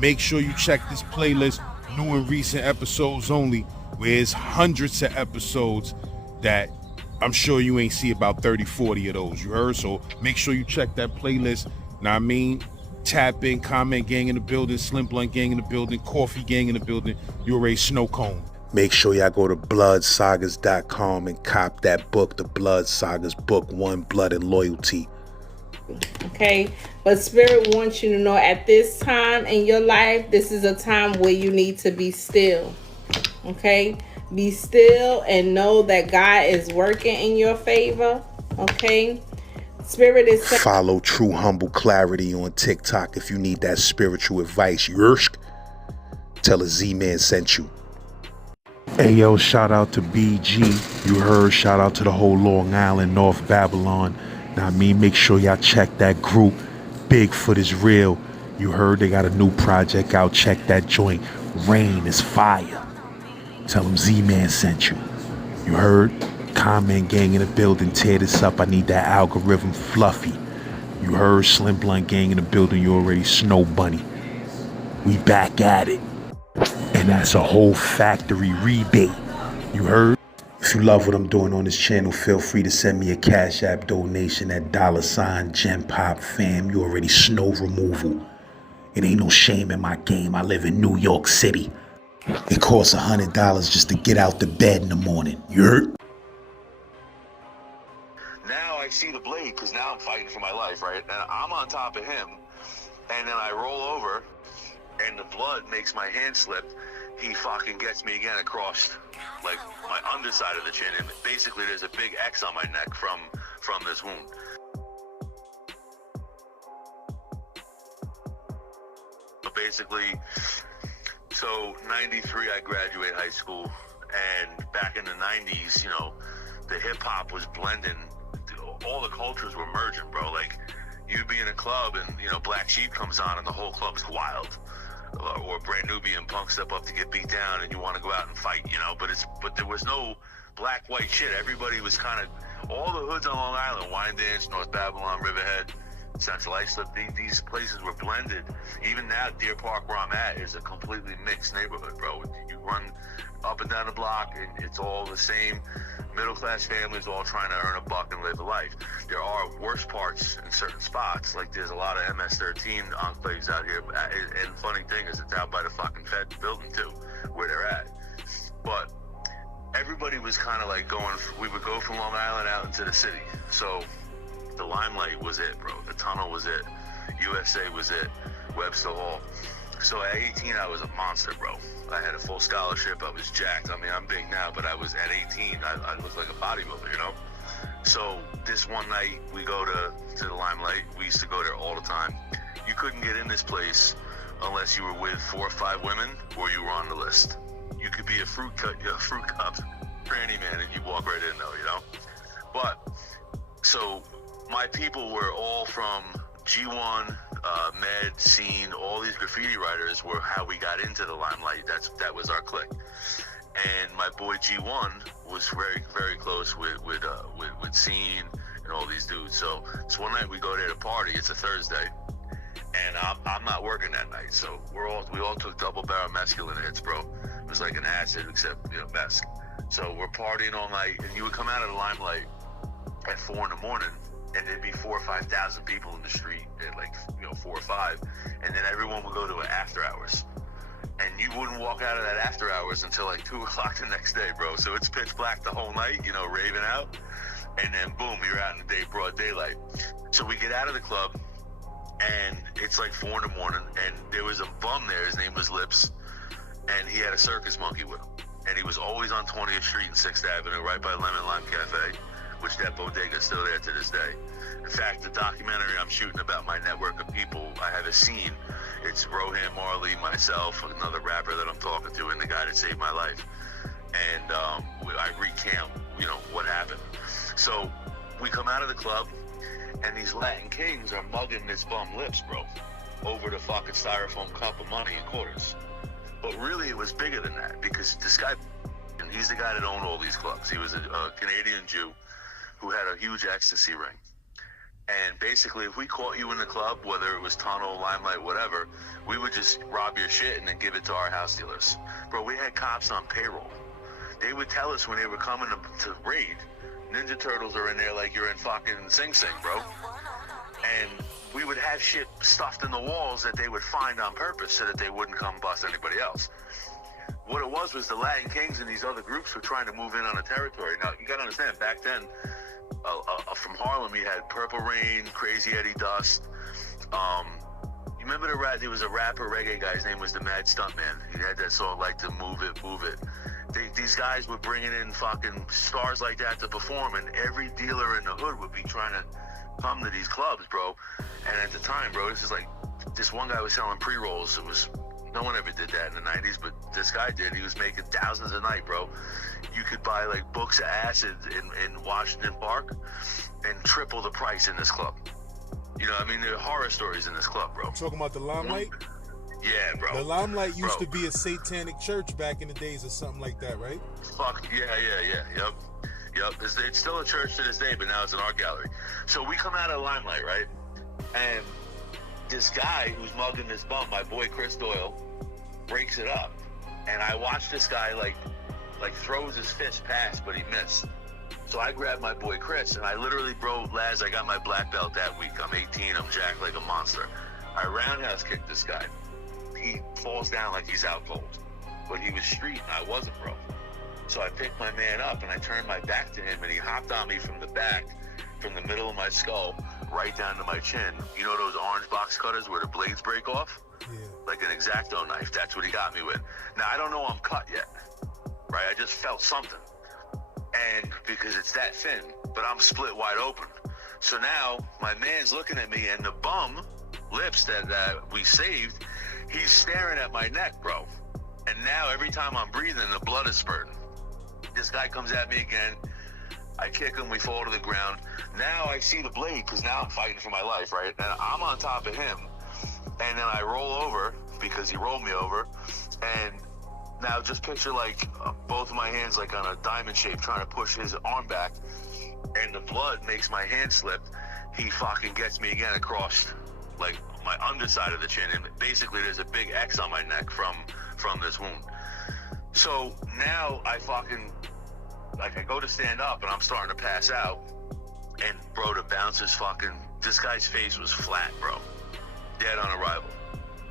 Make sure you check this playlist, new and recent episodes only, where there's hundreds of episodes that I'm sure you ain't see about 30, 40 of those, you heard? So make sure you check that playlist. Now I mean, tap in, comment gang in the building, Slim Blunt gang in the building, Coffee gang in the building. You already Snow Cone. Make sure y'all go to bloodsagas.com and cop that book, The Blood Sagas, Book 1, Blood and Loyalty. Okay, but Spirit wants you to know at this time in your life, this is a time where you need to be still. Okay, be still and know that God is working in your favor. Okay, Spirit is follow True Humble Clarity on TikTok if you need that spiritual advice. Yersk. Tell a Z-Man sent you. Hey yo, shout out to BG. You heard, shout out to the whole Long Island, North Babylon. Now I mean, make sure y'all check that group. Bigfoot is real. You heard they got a new project out. Check that joint. Rain is fire. Tell them Z-Man sent you. You heard? Comment gang in the building. Tear this up. I need that algorithm fluffy. You heard? Slim Blunt gang in the building. You already Snow Bunny. We back at it. And that's a whole factory rebate. You heard? If you love what I'm doing on this channel, feel free to send me a Cash App donation at $Gen Pop Fam. You already Snow Removal. It ain't no shame in my game. I live in New York City. It costs $100 just to get out the bed in the morning. You heard? Now I see the blade because now I'm fighting for my life, right? And I'm on top of him, and then I roll over, and the blood makes my hand slip. He fucking gets me again across, like, my underside of the chin, and basically there's a big X on my neck from this wound. But basically, so 93 I graduate high school, and back in the 90s, you know, the hip hop was blending, all the cultures were merging, bro. Like, you'd be in a club and, you know, Black Sheep comes on and the whole club's wild. Or Brand Nubian punk step up to get beat down and you want to go out and fight, you know, but there was no black, white shit. Everybody was kind of, all the hoods on Long Island, Wyandanch, North Babylon, Riverhead, Central Islip, these places were blended. Even now, Deer Park where I'm at is a completely mixed neighborhood, bro. You run up and down the block and it's all the same middle-class families all trying to earn a buck and live a life. There are worse parts in certain spots, like there's a lot of MS-13 enclaves out here, and the funny thing is it's out by the fucking Fed building too, where they're at. But everybody was kind of like going, we would go from Long Island out into the city. So the Limelight was it, bro. The Tunnel was it. USA was it. Webster Hall. So at 18, I was a monster, bro. I had a full scholarship. I was jacked. I mean, I'm big now, but I was at 18. I was like a bodybuilder, you know? So this one night, we go to the Limelight. We used to go there all the time. You couldn't get in this place unless you were with 4 or 5 women or you were on the list. You could be a fruit cup tranny man, and you walk right in, though, you know? But, so my people were all from G1, Med, Scene, all these graffiti writers were how we got into the Limelight. That was our clique. And my boy G1 was very, very close with Scene and all these dudes. So one night we go there to party. It's a Thursday, and I'm not working that night. So we all took double barrel mescaline hits, bro. It was like an acid, except, you know, meth. So we're partying all night, and you would come out of the Limelight at 4 in the morning. And there'd be 4,000 or 5,000 people in the street at, like, you know, 4 or 5, and then everyone would go to an after hours, and you wouldn't walk out of that after hours until like 2 o'clock the next day, bro. So it's pitch black the whole night, you know, raving out, and then boom, you're out in the day, broad daylight. So we get out of the club, and it's like 4 in the morning, and there was a bum there. His name was Lips, and he had a circus monkey with him, and he was always on 20th Street and 6th Avenue, right by Lemon Lime Cafe, which that bodega is still there to this day. In fact, the documentary I'm shooting about my network of people, I have a scene. It's Rohan Marley, myself, another rapper that I'm talking to, and the guy that saved my life. And I recount, you know, what happened. So we come out of the club, and these Latin kings are mugging this bum Lips, bro, over the fucking styrofoam cup of money and quarters. But really, it was bigger than that, because this guy, and he's the guy that owned all these clubs. He was a Canadian Jew who had a huge ecstasy ring. And basically, if we caught you in the club, whether it was Tunnel, Limelight, whatever, we would just rob your shit and then give it to our house dealers. Bro, we had cops on payroll. They would tell us when they were coming to raid, Ninja Turtles are in there like you're in fucking Sing Sing, bro. And we would have shit stuffed in the walls that they would find on purpose so that they wouldn't come bust anybody else. What it was the Latin Kings and these other groups were trying to move in on a territory. Now, you gotta understand, back then, from Harlem, you had Purple Rain, Crazy Eddie Dust. You remember there was a rapper reggae guy, his name was the Mad Stuntman. He had that song like to Move It, Move It. These guys were bringing in fucking stars like that to perform, and every dealer in the hood would be trying to come to these clubs, bro. And at the time, bro, this one guy was selling pre-rolls. No one ever did that in the 90s, but this guy did. He was making thousands a night, bro. You could buy like books of acid in Washington Park and triple the price in this club. You know, I mean, there are horror stories in this club, bro. Talking about the Limelight? Yeah, bro. The Limelight used to be a satanic church back in the days or something like that, right? Fuck, yeah, yep. It's still a church to this day, but now it's an art gallery. So we come out of the Limelight, right? And this guy who's mugging this bum, my boy Chris Doyle, breaks it up. And I watch this guy like throws his fist past, but he missed. So I grabbed my boy Chris, and I literally, bro, Laz, I got my black belt that week. I'm 18, I'm jacked like a monster. I roundhouse kicked this guy. He falls down like he's out cold. But he was street, and I wasn't, bro. So I picked my man up, and I turned my back to him, and he hopped on me from the back, from the middle of my skull, right down to my chin. You know those orange box cutters where the blades break off? Yeah. Like an X-Acto knife. That's what he got me with. Now, I don't know I'm cut yet, right? I just felt something. And because it's that thin, but I'm split wide open. So now my man's looking at me, and the bum lips that we saved, he's staring at my neck, bro. And now every time I'm breathing, the blood is spurting. This guy comes at me again. I kick him, we fall to the ground. Now I see the blade, because now I'm fighting for my life, right? And I'm on top of him. And then I roll over, because he rolled me over. And now just picture like both of my hands like on a diamond shape trying to push his arm back. And the blood makes my hand slip. He fucking gets me again across like my underside of the chin. And basically there's a big X on my neck from this wound. So now I go to stand up and I'm starting to pass out. And bro, the bouncer's this guy's face was flat, bro. Dead on arrival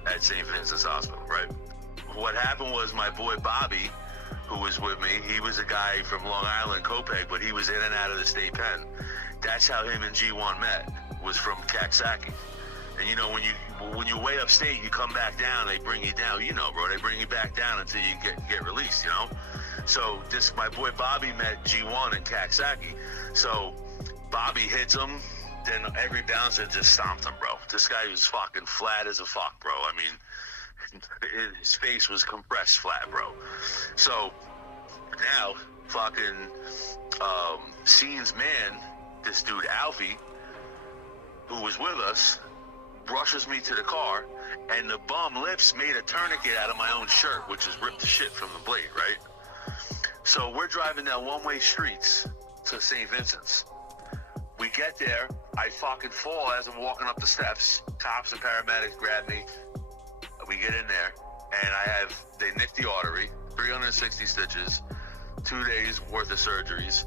at St. Vincent's Hospital, right? What happened was my boy Bobby, who was with me, he was a guy from Long Island, Copeg, but he was in and out of the state pen. That's how him and G1 met, was from Kaksaki. And you know, when you're way upstate, you come back down, they bring you down, you know, bro, they bring you back down until you get released, you know? So my boy Bobby met G1 in Kaksaki. So Bobby hits him, then every bouncer just stomped him, bro. This guy was fucking flat as a fuck, bro. I mean, his face was compressed flat, bro. So now fucking Scene's man, this dude Alfie, who was with us, rushes me to the car, and the bum lips made a tourniquet out of my own shirt, which is ripped to shit from the blade, right? So we're driving down one-way streets to St. Vincent's. We get there, I fucking fall as I'm walking up the steps. Cops and paramedics grab me. We get in there, and they nicked the artery, 360 stitches, 2 days worth of surgeries,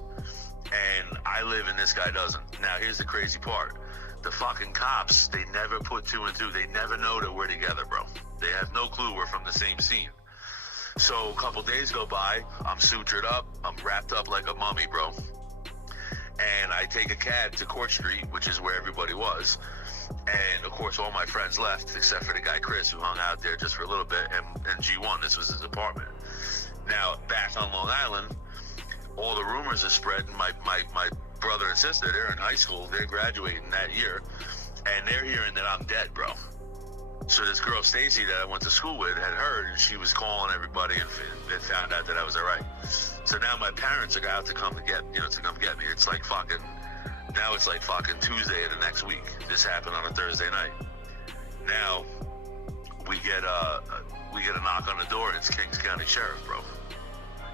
and I live and this guy doesn't. Now, here's the crazy part. The fucking cops, they never put two and two. They never know that we're together, bro. They have no clue we're from the same scene. So a couple days go by, I'm sutured up, I'm wrapped up like a mummy, bro. And I take a cab to Court Street, which is where everybody was. And of course, all my friends left, except for the guy Chris, who hung out there just for a little bit, and G1, this was his apartment. Now, back on Long Island, all the rumors are spread. My brother and sister, they're in high school, they're graduating that year, and they're hearing that I'm dead, bro. So this girl, Stacy, that I went to school with, had heard, and she was calling everybody and found out that I was all right. So now my parents are out to come get me. It's like fucking Tuesday of the next week. This happened on a Thursday night. Now we get a knock on the door, and it's Kings County Sheriff, bro.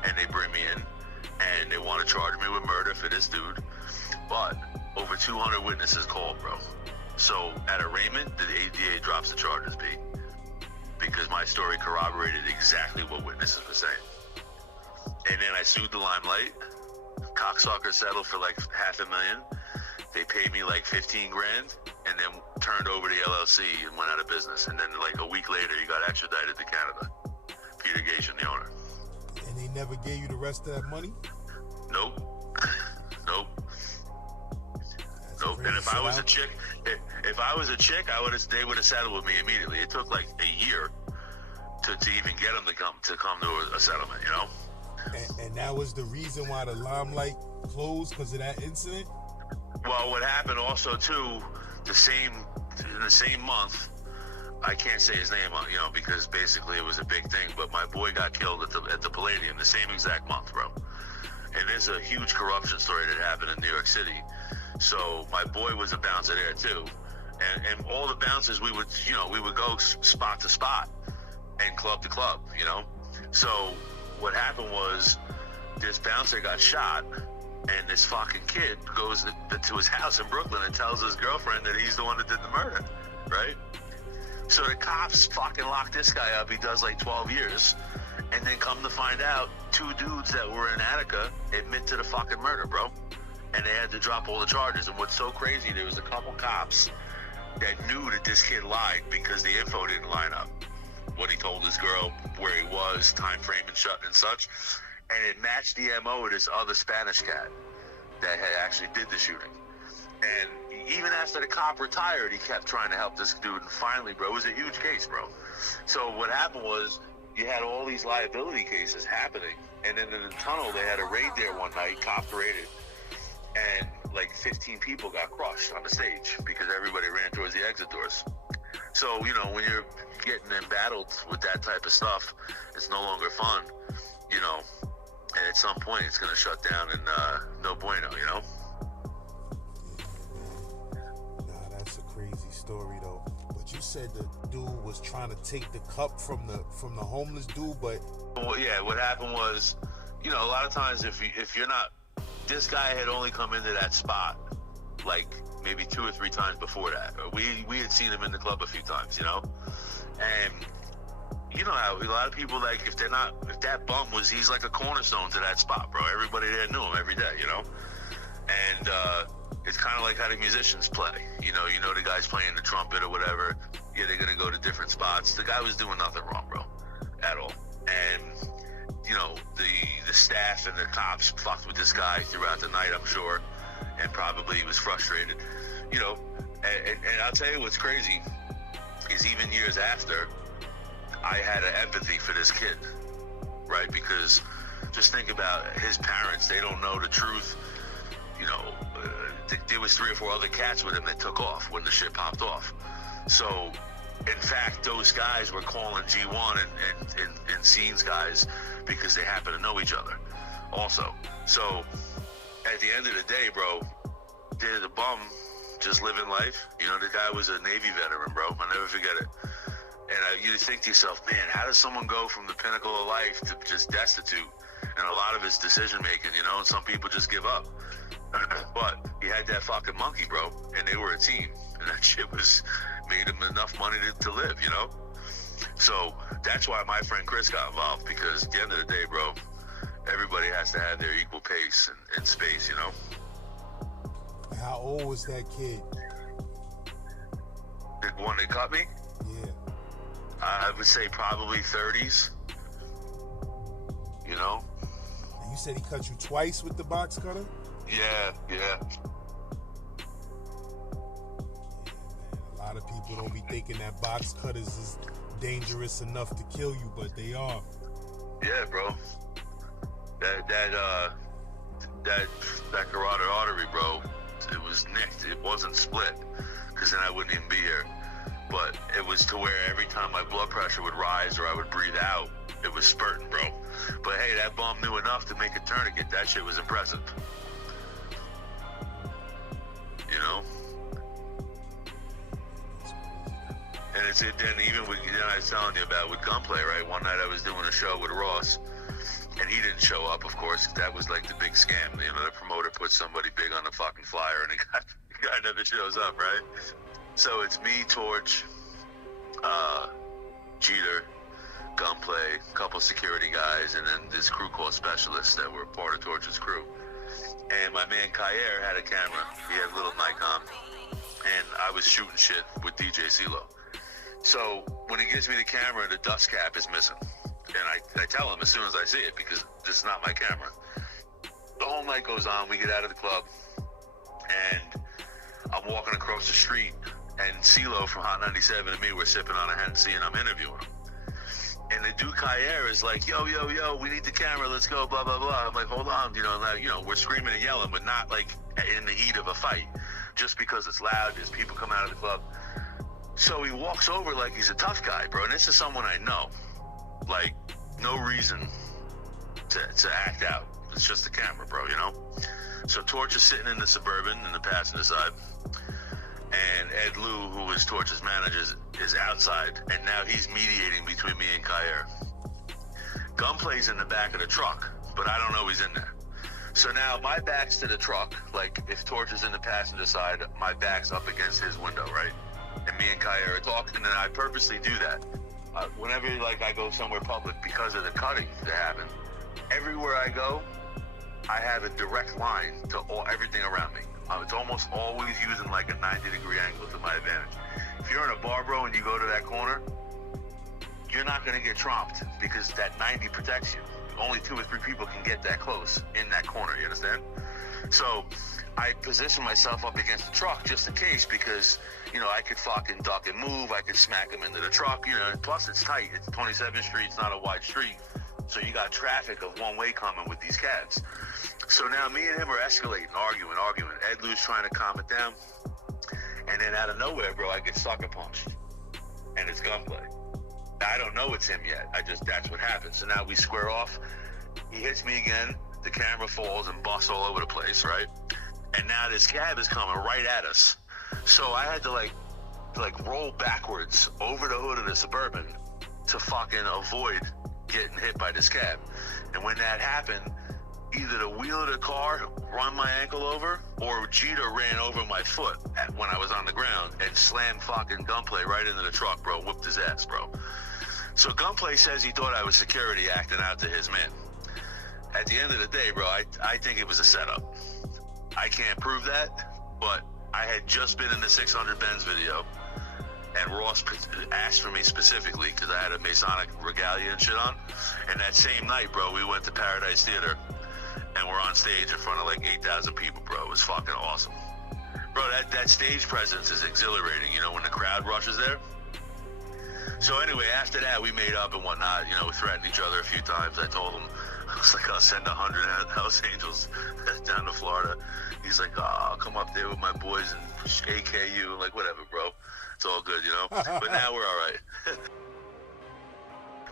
And they bring me in, and they want to charge me with murder for this dude. But over 200 witnesses called, bro. So at arraignment, the ADA drops the charges, B, because my story corroborated exactly what witnesses were saying. And then I sued the Limelight. Cocksucker settled for like $500,000. They paid me like 15 grand and then turned over the LLC and went out of business. And then like a week later, he got extradited to Canada. Peter Gation, the owner. And they never gave you the rest of that money? Nope. Nope. Nope. And if I was a chick, they would have settled with me immediately. It took like a year to even get them to come to a settlement, you know? And that was the reason why the Limelight closed, because of that incident? Well, what happened also too, in the same month, I can't say his name, you know, because basically it was a big thing, but my boy got killed at the Palladium the same exact month, bro. And there's a huge corruption story that happened in New York City. So my boy was a bouncer there too. And all the bouncers, we would go spot to spot and club to club, you know? So what happened was this bouncer got shot, and this fucking kid goes to his house in Brooklyn and tells his girlfriend that he's the one that did the murder, right? So the cops fucking lock this guy up. He does like 12 years. And then come to find out, 2 dudes that were in Attica admit to the fucking murder, bro. And they had to drop all the charges. And what's so crazy, there was a couple cops that knew that this kid lied because the info didn't line up. What he told his girl, where he was, time frame and such. And it matched the MO of this other Spanish cat that had actually did the shooting. And even after the cop retired, he kept trying to help this dude. And finally, bro, it was a huge case, bro. So what happened was, you had all these liability cases happening. And then in the tunnel, they had a raid there one night, cops raided. And like 15 people got crushed on the stage because everybody ran towards the exit doors. So, you know, when you're getting embattled with that type of stuff, it's no longer fun, you know. And at some point, it's going to shut down and no bueno, you know. Nah, that's a crazy story, though. But you said the dude was trying to take the cup from the homeless dude, but... Well, yeah, what happened was, you know, a lot of times if you're not... This guy had only come into that spot like maybe 2 or 3 times before that. We had seen him in the club a few times, you know? And you know how a lot of people, like, if that bum he's like a cornerstone to that spot, bro. Everybody there knew him every day, you know? And it's kind of like how the musicians play. You know the guy's playing the trumpet or whatever. Yeah, they're going to go to different spots. The guy was doing nothing wrong, bro, at all. And, you know, the staff and the cops fucked with this guy throughout the night, I'm sure, and probably was frustrated, you know. And I'll tell you what's crazy is even years after, I had an empathy for this kid, right? Because just think about his parents. They don't know the truth. You know, there was 3 or 4 other cats with him that took off when the shit popped off. So, in fact, those guys were calling G1 and Scenes guys because they happen to know each other also. So, at the end of the day, bro, did the bum just living life? You know, the guy was a Navy veteran, bro. I'll never forget it. And you think to yourself, man, how does someone go from the pinnacle of life to just destitute? And a lot of it's decision making, you know, and some people just give up. But he had that fucking monkey, bro, and they were a team. And that shit made him enough money to live, you know? So that's why my friend Chris got involved, because at the end of the day, bro, everybody has to have their equal pace and space, you know? How old was that kid? The one that cut me? Yeah. I would say probably 30s, you know? And you said he cut you twice with the box cutter? Yeah. Yeah, man. A lot of people don't be thinking that box cutters is dangerous enough to kill you, but they are. Yeah, bro. That carotid artery, bro, it was nicked. It wasn't split, because then I wouldn't even be here. But it was to where every time my blood pressure would rise or I would breathe out, it was spurting, bro. But hey, that bum knew enough to make a tourniquet. That shit was impressive. You know? And then I was telling you about with gunplay, right? One night I was doing a show with Ross, And he didn't show up, of course. That was like the big scam. You know, the promoter put somebody big on the fucking flyer, and the guy never shows up, right? So it's me, Torch, Jeter, Gunplay, a couple security guys, and then this crew called Specialists that were part of Torch's crew. And my man Kair had a camera. He had a little Nikon, and I was shooting shit with DJ CeeLo. So when he gives me the camera, the dust cap is missing. And I tell him as soon as I see it, because this is not my camera. The whole night goes on. We get out of the club, and I'm walking across the street, and CeeLo from Hot 97 and me were sipping on a Hennessy, and I'm interviewing him. And the dude Kair is like, yo, we need the camera, let's go, blah, blah, blah. I'm like, hold on, we're screaming and yelling, but not like in the heat of a fight. Just because it's loud, there's people come out of the club. So he walks over like he's a tough guy, bro. And this is someone I know. Like, no reason to act out. It's just the camera, bro, you know? So Torch is sitting in the Suburban in the passenger side. And Ed Lou, who is Torch's manager, is outside. And now he's mediating between me and Kair. Gunplay's in the back of the truck, but I don't know he's in there. So now my back's to the truck. Like, if Torch is in the passenger side, my back's up against his window, right? And me and Kair are talking, and I purposely do that. Whenever I go somewhere public, because of the cutting that happened, everywhere I go, I have a direct line to everything around me. It's almost always using like a 90-degree angle to my advantage. If you're in a bar, bro, and you go to that corner, you're not going to get tromped because that 90 protects you. Only 2 or 3 people can get that close in that corner, you understand? So I position myself up against the truck just in case, because, I could fucking duck and move. I could smack him into the truck, plus it's tight. It's 27th Street. It's not a wide street. So you got traffic of one way coming with these cabs. So now me and him are escalating, arguing. Ed Lou's trying to calm it down. And then out of nowhere, bro, I get sucker punched. And it's Gunplay. I don't know it's him yet. That's what happened. So now we square off. He hits me again. The camera falls and busts all over the place, right? And now this cab is coming right at us. So I had to like roll backwards over the hood of the Suburban to fucking avoid getting hit by this cab. And when that happened, either the wheel of the car run my ankle over, or Jeter ran over my foot when I was on the ground and slammed fucking Gunplay right into the truck, bro. Whooped his ass, bro. So Gunplay says he thought I was security acting out to his men. At the end of the day, bro, I think it was a setup. I can't prove that, but I had just been in the 600 Benz video, and Ross asked for me specifically because I had a Masonic regalia and shit on. And that same night, bro, we went to Paradise Theater, and we're on stage in front of like 8,000 people, bro. It was fucking awesome. Bro, that stage presence is exhilarating, when the crowd rushes there. So anyway, after that, we made up and whatnot. We threatened each other a few times. I told him, I was like, I'll send 100 Hells Angels down to Florida. He's like, I'll come up there with my boys and AK you. Like, whatever, bro. It's all good, But now we're all right.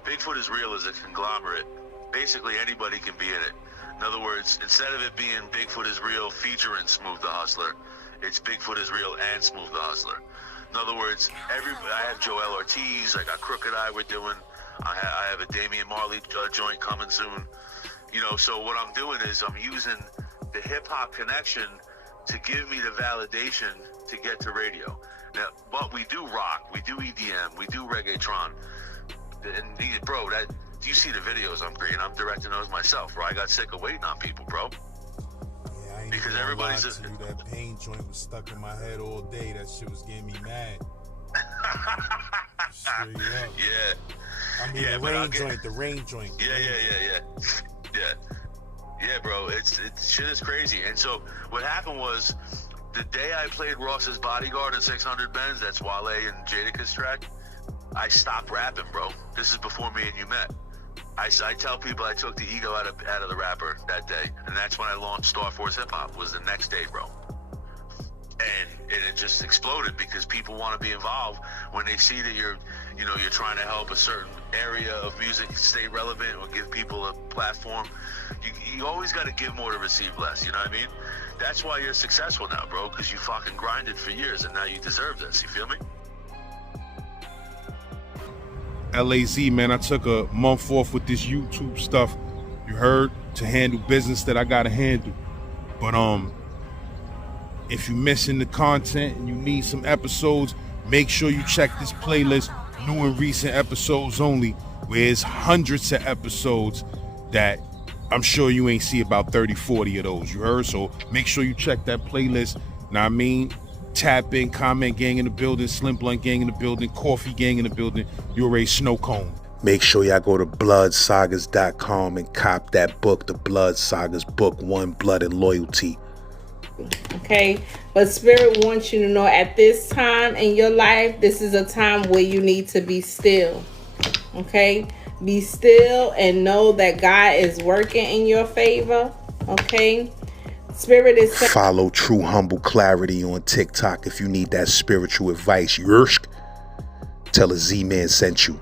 Bigfoot is Real is a conglomerate. Basically, anybody can be in it. In other words, instead of it being Bigfoot is Real featuring Smooth the Hustler, it's Bigfoot is Real and Smooth the Hustler. In other words, I have Joel Ortiz, I got Crooked Eye we're doing, I have a Damian Marley joint coming soon. So what I'm doing is I'm using the hip-hop connection to give me the validation to get to radio. Now, but we do rock, we do EDM, we do reggaeton. And bro, do you see the videos I'm creating? I'm directing those myself, bro. I got sick of waiting on people, bro. Yeah, I ain't because gonna everybody's lie to you, that pain joint was stuck in my head all day. That shit was getting me mad. Straight up. Yeah. I mean, the rain joint. Yeah, bro. It's shit is crazy. And so what happened was, the day I played Ross's Bodyguard in 600 Benz, that's Wale and Jadakiss track, I stopped rapping, bro. This is before me and you met. I tell people I took the ego out of the rapper that day, and that's when I launched Star Force Hip Hop. Was the next day, bro. And it just exploded because people want to be involved when they see that you're trying to help a certain area of music stay relevant or give people a platform. You always got to give more to receive less, you know what I mean? That's why you're successful now, bro, because you fucking grinded for years and now you deserve this, you feel me? LAZ, man, I took a month off with this YouTube stuff. You heard? To handle business that I gotta handle. But if you're missing the content and you need some episodes, make sure you check this playlist, new and recent episodes only, where it's hundreds of episodes that I'm sure you ain't see about 30, 40 of those, you heard? So make sure you check that playlist. Now I mean, tap in, comment gang in the building, Slim Blunt gang in the building, Coffee gang in the building, you already snow cone. Make sure y'all go to bloodsagas.com and cop that book, The Blood Sagas, Book 1, Blood and Loyalty. Okay, but Spirit wants you to know at this time in your life, this is a time where you need to be still. Okay, be still and know that God is working in your favor. Okay, Spirit is follow True Humble Clarity on TikTok if you need that spiritual advice. Yersk, tell a Z-Man sent you.